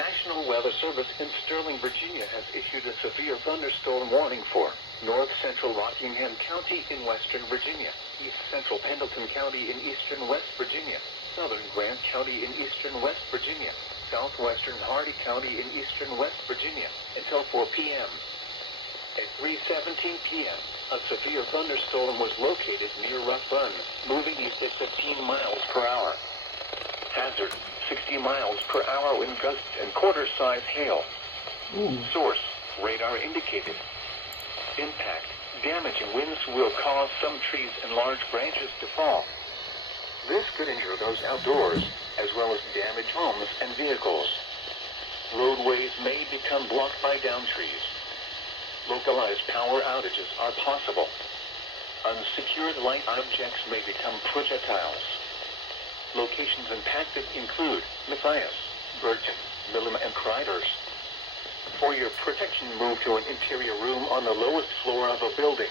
National Weather Service in Sterling, Virginia has issued a severe thunderstorm warning for north central Rockingham County in western Virginia, east central Pendleton County in eastern West Virginia, southern Grant County in eastern West Virginia, southwestern Hardy County in eastern West Virginia, until 4 p.m. At 3:17 p.m., a severe thunderstorm was located near Rough Run, moving east at 15 miles per hour. Hazard, 60 miles per hour wind gusts and quarter-size hail. Source, radar indicated. Impact, damaging winds will cause some trees and large branches to fall. This could injure those outdoors, as well as damage homes and vehicles. Roadways may become blocked by downed trees. Localized power outages are possible. Unsecured light objects may become projectiles. Locations impacted include Matthias, Burton, Millam, and Criders. For your protection, move to an interior room on the lowest floor of a building.